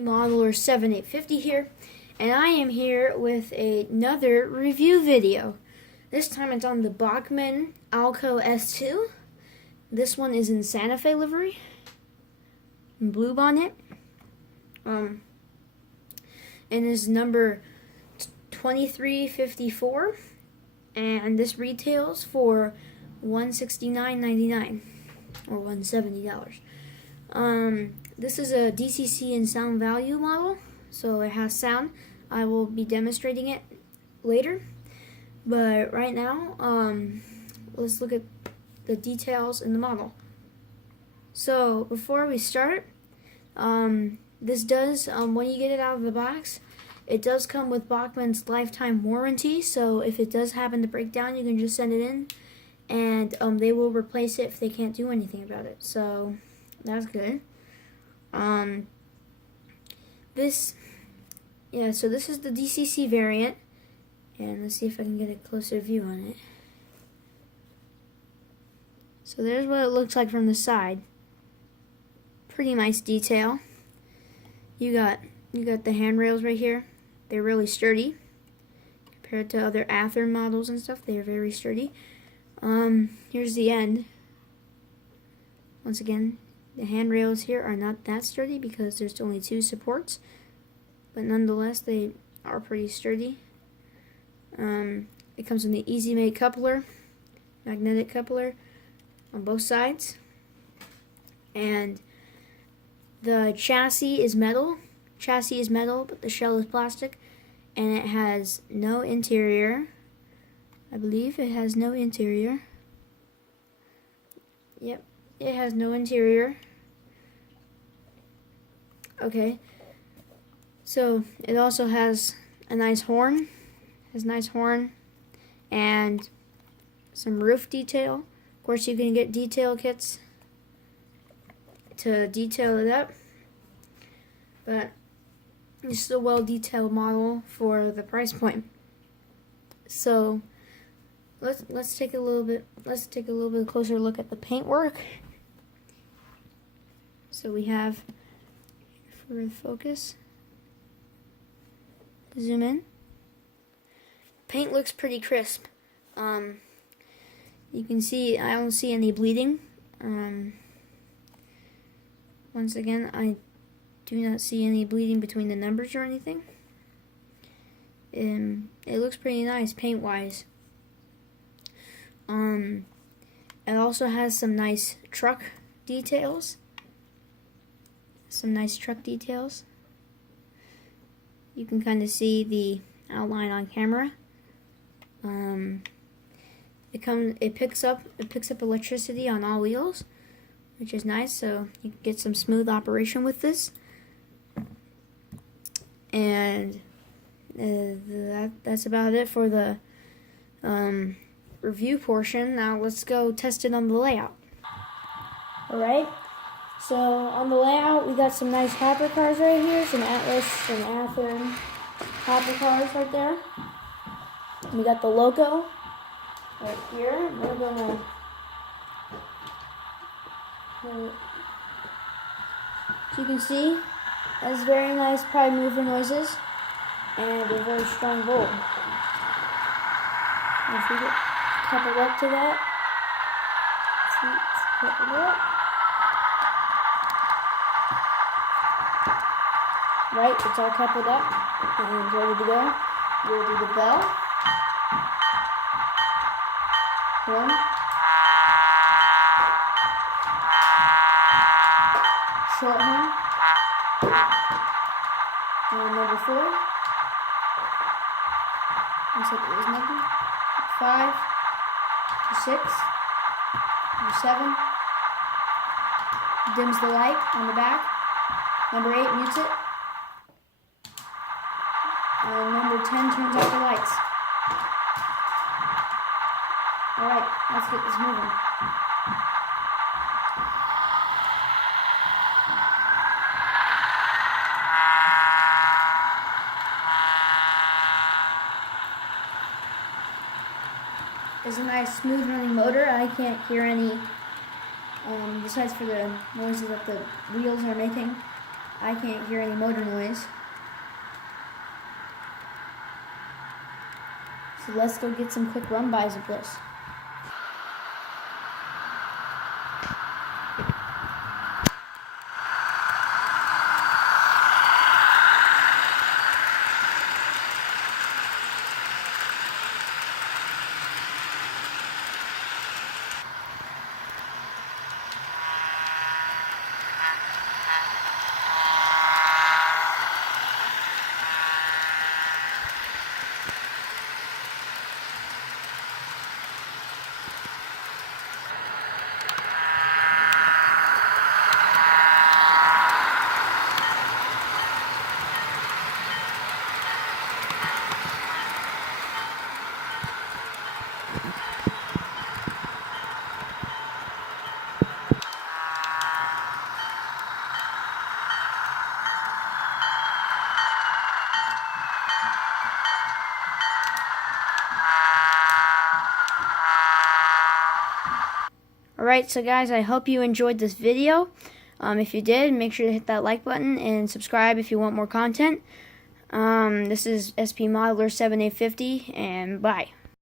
Msrp Modeler 7850 here, and I am here with another review video. This time it's on the Bachmann Alco S2. This one is in Santa Fe livery, blue bonnet, and is number 2354, and this retails for $169.99 or $170. This is a DCC and sound value model, so it has sound. I will be demonstrating it later, but right now, let's look at the details in the model. So before we start, this does, when you get it out of the box, it does come with Bachmann's lifetime warranty, so if it does happen to break down, you can just send it in, and they will replace it if they can't do anything about it. So that's good. So this is the DCC variant, and let's see if I can get a closer view on it. So there's what it looks like from the side. Pretty nice detail. You got the handrails right here. They're really sturdy compared to other Ather models and stuff. They are very sturdy. Here's the end. Once again, the handrails here are not that sturdy because there's only 2 supports, but nonetheless they are pretty sturdy. It comes with the Easy Made coupler, magnetic coupler on both sides, and the chassis is metal. But the shell is plastic, and it has no interior. I believe it has no interior. Yep, it has no interior. Okay, so it also has a nice horn. And some roof detail. Of course, you can get detail kits to detail it up, but it's a well-detailed model for the price point. So let's take a little bit closer look at the paintwork. So we have, for the focus, zoom in. Paint looks pretty crisp. You can see I don't see any bleeding. Once again, I do not see any bleeding between the numbers or anything. It looks pretty nice paint-wise. It also has some nice truck details. You can kind of see the outline on camera. It picks up electricity on all wheels, which is nice, so you can get some smooth operation with this. And that's about it for the review portion. Now let's go test it on the layout. Alright, so on the layout we got some nice hopper cars right here, some Atlas and Ather hopper cars right there. We got the logo right here. We're gonna so you can see that's very nice prime mover noises and a very strong bolt. If we get coupled up to that, let's couple it up. Right, it's all coupled up and ready to go. We'll do the bell. One. Short horn. And number 4. Looks like it was nothing. 5. 6. Number 7. Dims the light on the back. Number 8 mutes it. And number 10 turns off the lights. Alright, let's get this moving. It's a nice smooth running motor. I can't hear any besides for the noises that the wheels are making. I can't hear any motor noise. So let's go get some quick run-bys of this. Alright, so guys, I hope you enjoyed this video. If you did, make sure to hit that like button and subscribe if you want more content. This is SP Modeler 7850, and bye.